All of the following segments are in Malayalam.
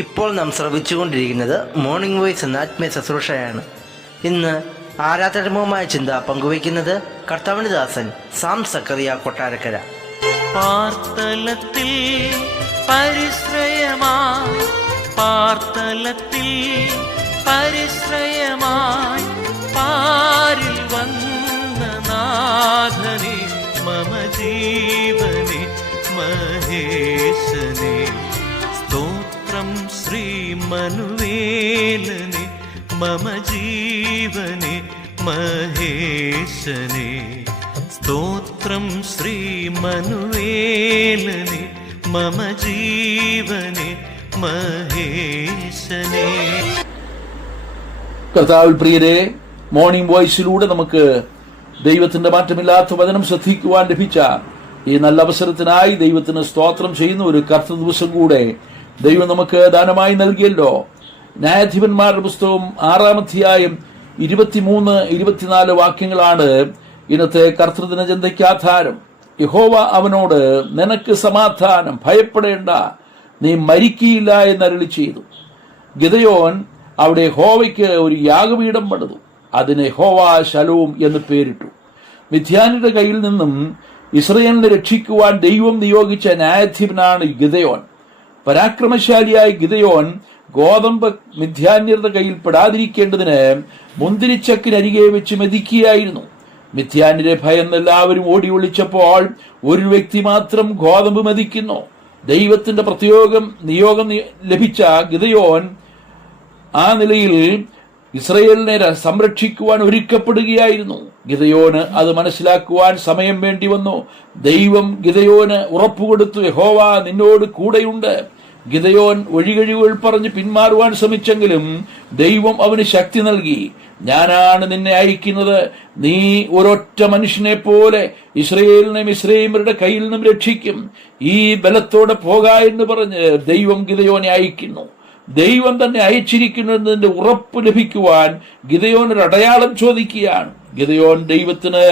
ഇപ്പോൾ നാം ശ്രവിച്ചുകൊണ്ടിരിക്കുന്നത് മോർണിംഗ് വോയിസ് എന്ന ആത്മീയ ശുശ്രൂഷയാണ്. ഇന്ന് ആരാധനമായ ചിന്ത പങ്കുവയ്ക്കുന്നത് കർത്താവിന്റെ ദാസൻ സാം സക്കറിയ കൊട്ടാരക്കര. പാർത്തലത്തിൽ പരിശ്രയമായി, പാർത്തലത്തിൽ പരിശ്രയമായി, പാരിൽ വന്ന നാഥനെ, മമ ജീവനെ മഹേശനെ, സ്തോത്രം ശ്രീമനുവേലനെ, മമ ജീവനെ മഹേശനെ, സ്തോത്രം ശ്രീമനുവേലനെ, മമ ജീവനെ മഹേശനെ. കർത്താവിൽ പ്രിയരെ, മോർണിംഗ് വോയിസിലൂടെ നമുക്ക് ദൈവത്തിന്റെ മാറ്റമില്ലാത്ത വചനം ശ്രദ്ധിക്കുവാൻ ലഭിച്ച ഈ നല്ല അവസരത്തിനായി ദൈവത്തിന് സ്തോത്രം ചെയ്യുന്ന ഒരു കർത്തൃ ദിവസം കൂടെ ദൈവം നമുക്ക് ദാനമായി നൽകിയല്ലോ. ന്യായാധിപന്മാരുടെ പുസ്തകം 6-ാം അധ്യായം 23-24 വാക്യങ്ങളാണ് ഇന്നത്തെ കർത്തൃദിന ചിന്തയ്ക്ക് ആധാരം. യഹോവ അവനോട്, നിനക്ക് സമാധാനം, ഭയപ്പെടേണ്ട, നീ മരിക്കയില്ല എന്നരുളി ചെയ്തു. ഗിദെയോൻ അവിടെ യഹോവയ്ക്ക് ഒരു യാഗപീഠം പണിതു. അതിന് യഹോവ ശലോം എന്ന് പേരിട്ടു. മിദ്യാന്യരുടെ കയ്യിൽ നിന്നും ഇസ്രായേലിനെ രക്ഷിക്കുവാൻ ദൈവം നിയോഗിച്ച ന്യായാധിപനാണ് ഗിദെയോൻ. പരാക്രമശാലിയായ ഗിദെയോൻ ഗോതമ്പ് മിദ്യാന്യരുടെ കയ്യിൽ പെടാതിരിക്കേണ്ടതിന് മുന്തിരിച്ചക്കിനരികെ വെച്ച് മെതിക്കുകയായിരുന്നു. മിദ്യാന്യരെ ഭയന്ന് എല്ലാവരും ഓടി ഒളിച്ചപ്പോൾ ഒരു വ്യക്തി മാത്രം ഗോതമ്പ് മെതിക്കുന്നു. ദൈവത്തിന്റെ നിയോഗം ലഭിച്ച ഗിദെയോൻ ആ നിലയിൽ ഇസ്രായേലിനെ സംരക്ഷിക്കുവാൻ ഒരുക്കപ്പെടുകയായിരുന്നു. ഗിദെയോന് അത് മനസ്സിലാക്കുവാൻ സമയം വേണ്ടി വന്നു. ദൈവം ഗിദെയോന് ഉറപ്പുകൊടുത്തു, യഹോവ നിന്നോട് കൂടെയുണ്ട്. ഗിദെയോൻ ഒഴികഴിവുകൾ പറഞ്ഞ് പിന്മാറുവാൻ ശ്രമിച്ചെങ്കിലും ദൈവം അവന് ശക്തി നൽകി. ഞാനാണ് നിന്നെ അയക്കുന്നത്, നീ ഒരൊറ്റ മനുഷ്യനെ പോലെ ഇസ്രായേലിനെ മിസ്രയീമ്യരുടെ കയ്യിൽ നിന്നും രക്ഷിക്കും. ഈ ബലത്തോടെ പോക എന്ന് പറഞ്ഞ് ദൈവം ഗിദെയോനെ അയക്കുന്നു. ദൈവം തന്നെ അയച്ചിരിക്കുന്നതിന്റെ ഉറപ്പ് ലഭിക്കുവാൻ ഗിദെയോൻ ഒരു അടയാളം ചോദിക്കുകയാണ്. ഗിദെയോൻ ദൈവത്തിന്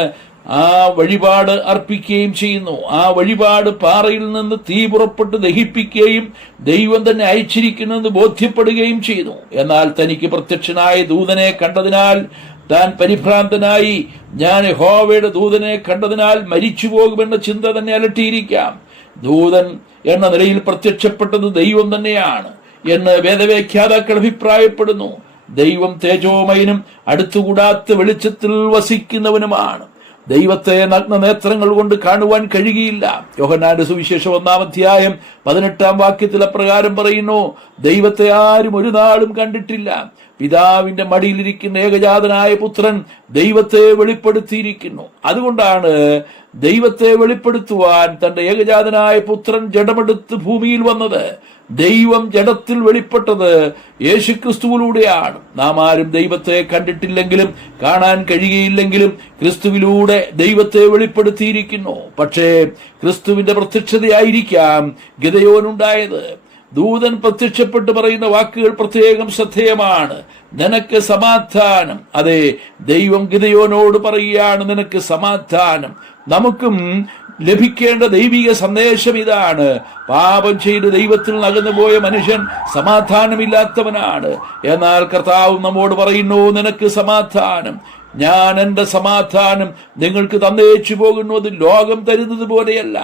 ആ വഴിപാട് അർപ്പിക്കുകയും ചെയ്യുന്നു. ആ വഴിപാട് പാറയിൽ നിന്ന് തീ പുറപ്പെട്ട് ദഹിപ്പിക്കുകയും ദൈവം തന്നെ അയച്ചിരിക്കുന്നെന്ന് ബോധ്യപ്പെടുകയും ചെയ്തു. എന്നാൽ തനിക്ക് പ്രത്യക്ഷനായ ദൂതനെ കണ്ടതിനാൽ താൻ പരിഭ്രാന്തനായി, ഞാൻ യഹോവയുടെ ദൂതനെ കണ്ടതിനാൽ മരിച്ചു പോകുമെന്ന ചിന്ത തന്നെ അലട്ടിയിരിക്കാം. ദൂതൻ എന്ന നിലയിൽ പ്രത്യക്ഷപ്പെട്ടത് ദൈവം തന്നെയാണ് എന്ന് വേദവ്യാഖ്യാതാക്കൾ അഭിപ്രായപ്പെടുന്നു. ദൈവം തേജോമയനും അടുത്തുകൂടാത്ത വെളിച്ചത്തിൽ വസിക്കുന്നവനുമാണ്. ദൈവത്തെ നഗ്ന നേത്രങ്ങൾ കൊണ്ട് കാണുവാൻ കഴിയുകയില്ല. യോഹന്നാന്റെ സുവിശേഷം 1-ാം അധ്യായം 18-ാം വാക്യത്തിൽ അപ്രകാരം പറയുന്നു, ദൈവത്തെ ആരും ഒരു നാളും കണ്ടിട്ടില്ല. പിതാവിന്റെ മടിയിലിരിക്കുന്ന ഏകജാതനായ പുത്രൻ ദൈവത്തെ വെളിപ്പെടുത്തിയിരിക്കുന്നു. അതുകൊണ്ടാണ് ദൈവത്തെ വെളിപ്പെടുത്തുവാൻ തന്റെ ഏകജാതനായ പുത്രൻ ജഡമെടുത്ത് ഭൂമിയിൽ വന്നത്. ദൈവം ജഡത്തിൽ വെളിപ്പെട്ടത് യേശുക്രിസ്തുവിലൂടെയാണ്. നാം ആരും ദൈവത്തെ കണ്ടിട്ടില്ലെങ്കിലും കാണാൻ കഴിയുകയില്ലെങ്കിലും ക്രിസ്തുവിലൂടെ ദൈവത്തെ വെളിപ്പെടുത്തിയിരിക്കുന്നു. പക്ഷേ ക്രിസ്തുവിന്റെ പ്രത്യക്ഷതയായിരിക്കാം ഗിദെയോനുണ്ടായത്. ദൂതൻ പ്രത്യക്ഷപ്പെട്ട് പറയുന്ന വാക്കുകൾ പ്രത്യേകം ശ്രദ്ധേയമാണ്. നിനക്ക് സമാധാനം. അതെ, ദൈവം ഗിദെയോനോട് പറയുകയാണ്, നിനക്ക് സമാധാനം. നമുക്കും ലഭിക്കേണ്ട ദൈവിക സന്ദേശം ഇതാണ്. പാപം ചെയ്ത് ദൈവത്തിൽ നകന്നുപോയ മനുഷ്യൻ സമാധാനമില്ലാത്തവനാണ്. എന്നാൽ കർത്താവ് നമ്മോട് പറയുന്നു, നിനക്ക് സമാധാനം. ഞാൻ എന്റെ സമാധാനം നിങ്ങൾക്ക് തന്നേച്ചു പോകുന്നു. അത് ലോകം തരുന്നത് പോലെയല്ല.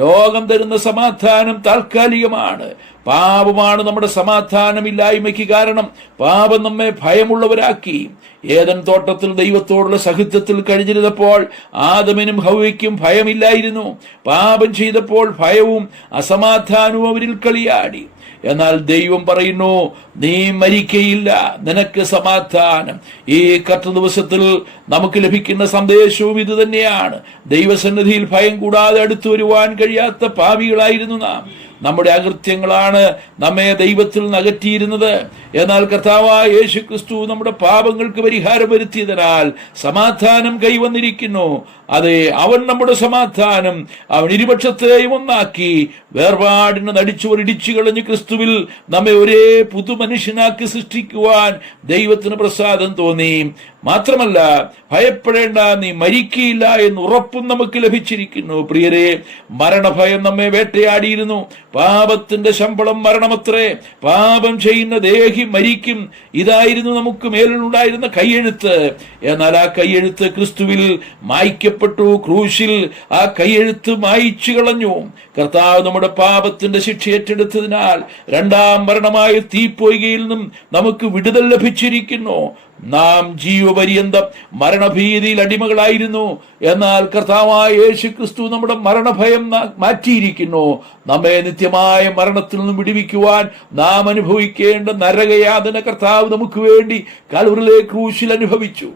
ലോകം തരുന്ന സമാധാനം താൽക്കാലികമാണ്. പാപമാണ് നമ്മുടെ സമാധാനമില്ലായ്മയ്ക്ക് കാരണം. പാപം നമ്മെ ഭയമുള്ളവരാക്കി. ഏദൻ തോട്ടത്തിൽ ദൈവത്തോടുള്ള സഹിത്വത്തിൽ കഴിഞ്ഞിരുന്നപ്പോൾ ആദമിനും ഹവ്വയ്ക്കും ഭയമില്ലായിരുന്നു. പാപം ചെയ്തപ്പോൾ ഭയവും അസമാധാനവും അവരിൽ കളിയാടി. എന്നാൽ ദൈവം പറയുന്നു, നീ മരിക്കയില്ല, നിനക്ക് സമാധാനം. ഈ കർത്തൃ ദിവസത്തിൽ നമുക്ക് ലഭിക്കുന്ന സന്ദേശവും ഇത് തന്നെയാണ്. ദൈവസന്നിധിയിൽ ഭയം കൂടാതെ അടുത്തു വരുവാൻ കഴിയാത്ത പാപികളായിരുന്നു നാം. നമ്മുടെ അകൃത്യങ്ങളാണ് നമ്മെ ദൈവത്തിൽ നിന്ന് അകറ്റിയിരുന്നത്. എന്നാൽ കർത്താവായ യേശുക്രിസ്തു നമ്മുടെ പാപങ്ങൾക്ക് പരിഹാരം വരുത്തിയതിനാൽ സമാധാനം കൈവന്നിരിക്കുന്നു. അതെ, അവൻ നമ്മുടെ സമാധാനം. അവൻ ഇരുപക്ഷത്തെയും ഒന്നാക്കി വേർപാടിന് നടിച്ചവർ ഇടിച്ചു കളഞ്ഞ് ക്രിസ്തുവിൽ നമ്മെ ഒരേ പുതുമനുഷ്യനാക്കി സൃഷ്ടിക്കുവാൻ ദൈവത്തിന് പ്രസാദം തോന്നി. മാത്രമല്ല ഭയപ്പെടേണ്ട, നീ മരിക്കയില്ല എന്ന് ഉറപ്പും നമുക്ക് ലഭിച്ചിരിക്കുന്നു. പ്രിയരെ, മരണഭയം നമ്മെ വേട്ടയാടിയിരുന്നു. പാപത്തിന്റെ ശമ്പളം മരണമത്രേ, പാപം ചെയ്യുന്ന ദേഹി മരിക്കും. ഇതായിരുന്നു നമുക്ക് മേലുണ്ടായിരുന്ന കൈയെഴുത്ത്. എന്നാൽ ആ കൈയെഴുത്ത് ക്രിസ്തുവിൽ മായ്ക്കപ്പെട്ടു. ക്രൂശിൽ ആ കൈയെഴുത്ത് മായ്ച്ചു കളഞ്ഞു. കർത്താവ് നമ്മുടെ പാപത്തിന്റെ ശിക്ഷ ഏറ്റെടുത്തതിനാൽ രണ്ടാം മരണമായ തീപ്പൊയ്കയിൽ നിന്നും നമുക്ക് വിടുതൽ ലഭിച്ചിരിക്കുന്നു. നാം ജീവപര്യന്തം മരണഭീതിയിൽ അടിമകളായിരുന്നു. എന്നാൽ കർത്താവായ യേശു ക്രിസ്തു നമ്മുടെ മരണഭയം മാറ്റിയിരിക്കുന്നു. നമ്മെ നിത്യമായ മരണത്തിൽ നിന്നും വിടുവിക്കുവാൻ നാം അനുഭവിക്കേണ്ട നരകയാതന കർത്താവ് നമുക്ക് വേണ്ടി കാൽവറിയിലെ ക്രൂശിൽ അനുഭവിച്ചു.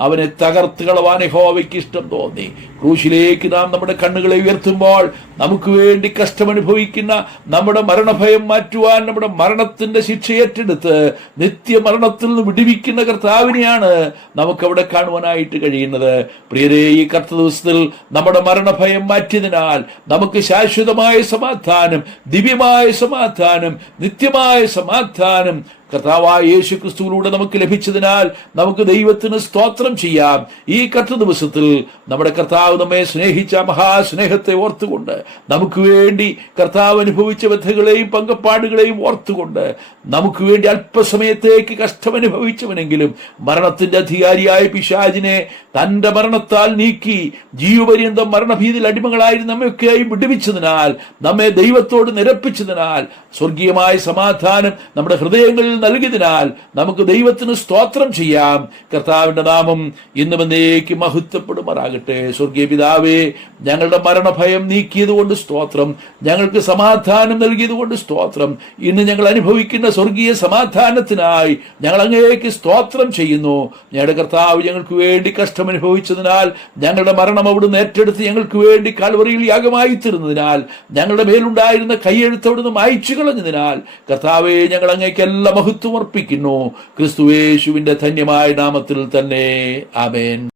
അവനെ തകർത്ത് കളവാൻ യഹോവയ്ക്ക് ഇഷ്ടം തോന്നി. ക്രൂശിലേക്ക് നാം നമ്മുടെ കണ്ണുകളെ ഉയർത്തുമ്പോൾ നമുക്ക് വേണ്ടി കഷ്ടമനുഭവിക്കുന്ന നമ്മുടെ മരണഭയം മാറ്റുവാൻ, നമ്മുടെ മരണത്തിന്റെ ശിക്ഷ ഏറ്റെടുത്ത് നിത്യമരണത്തിൽ നിന്ന് വിടുവിക്കുന്ന കർത്താവിനെയാണ് നമുക്കവിടെ കാണുവാനായിട്ട് കഴിയുന്നത്. പ്രിയരേ, ഈ കർത്ത ദിവസത്തിൽ നമ്മുടെ മരണഭയം മാറ്റിയതിനാൽ നമുക്ക് ശാശ്വതമായ സമാധാനം, ദിവ്യമായ സമാധാനം, നിത്യമായ സമാധാനം കർത്താവായ യേശു ക്രിസ്തുവിലൂടെ നമുക്ക് ലഭിച്ചതിനാൽ നമുക്ക് ദൈവത്തിന് സ്തോത്രം ചെയ്യാം. ഈ കർത്ത ദിവസത്തിൽ നമ്മുടെ കർത്താവ് നമ്മെ സ്നേഹിച്ച മഹാസ്നേഹത്തെ ഓർത്തുകൊണ്ട്, നമുക്ക് വേണ്ടി കർത്താവ് അനുഭവിച്ച വ്യഥകളെയും പങ്കപ്പാടുകളെയും ഓർത്തുകൊണ്ട്, നമുക്ക് വേണ്ടി അല്പസമയത്തേക്ക് കഷ്ടമനുഭവിച്ചവനെങ്കിലും മരണത്തിന്റെ അധികാരിയായ പിശാചിനെ തന്റെ മരണത്താൽ നീക്കി ജീവപര്യന്തം മരണഭീതിയിൽ അടിമകളായി നമ്മയൊക്കെയായി വിടുവിച്ചതിനാൽ, നമ്മെ ദൈവത്തോട് നിരപ്പിച്ചതിനാൽ, സ്വർഗീയമായ സമാധാനം നമ്മുടെ ഹൃദയങ്ങളിൽ നൽകിയതിനാൽ നമുക്ക് ദൈവത്തിന് സ്തോത്രം ചെയ്യാം. കർത്താവിന്റെ നാമം ഇന്നും എന്നേക്കും മഹത്വപ്പെടുമാറാകട്ടെ. സ്വർഗീയ പിതാവേ, ഞങ്ങളുടെ മരണഭയം നീക്കിയത് കൊണ്ട് സ്തോത്രം, ഞങ്ങൾക്ക് സമാധാനം നൽകിയത് കൊണ്ട് സ്തോത്രം. ഇന്ന് ഞങ്ങൾ അനുഭവിക്കുന്ന സ്വർഗീയ സമാധാനത്തിനായി ഞങ്ങൾ അങ്ങേക്ക് സ്തോത്രം ചെയ്യുന്നു. ഞങ്ങളുടെ കർത്താവ് ഞങ്ങൾക്ക് വേണ്ടി കഷ്ടമനുഭവിച്ചതിനാൽ, ഞങ്ങളുടെ മരണം അവിടുന്ന് ഏറ്റെടുത്ത് ഞങ്ങൾക്ക് വേണ്ടി കാൽവറിയിൽ യാഗമായി തീർന്നതിനാൽ, ഞങ്ങളുടെ മേലുണ്ടായിരുന്ന കൈയെഴുത്ത് അവിടുന്ന് മായ്ച്ചു കളഞ്ഞതിനാൽ, കർത്താവെ, ഞങ്ങൾ അങ്ങേക്ക് എല്ലാ മഹത്വം അർപ്പിക്കുന്നു. ക്രിസ്തുയേശുവിന്റെ ധന്യമായ നാമത്തിൽ തന്നെ. ആമേൻ.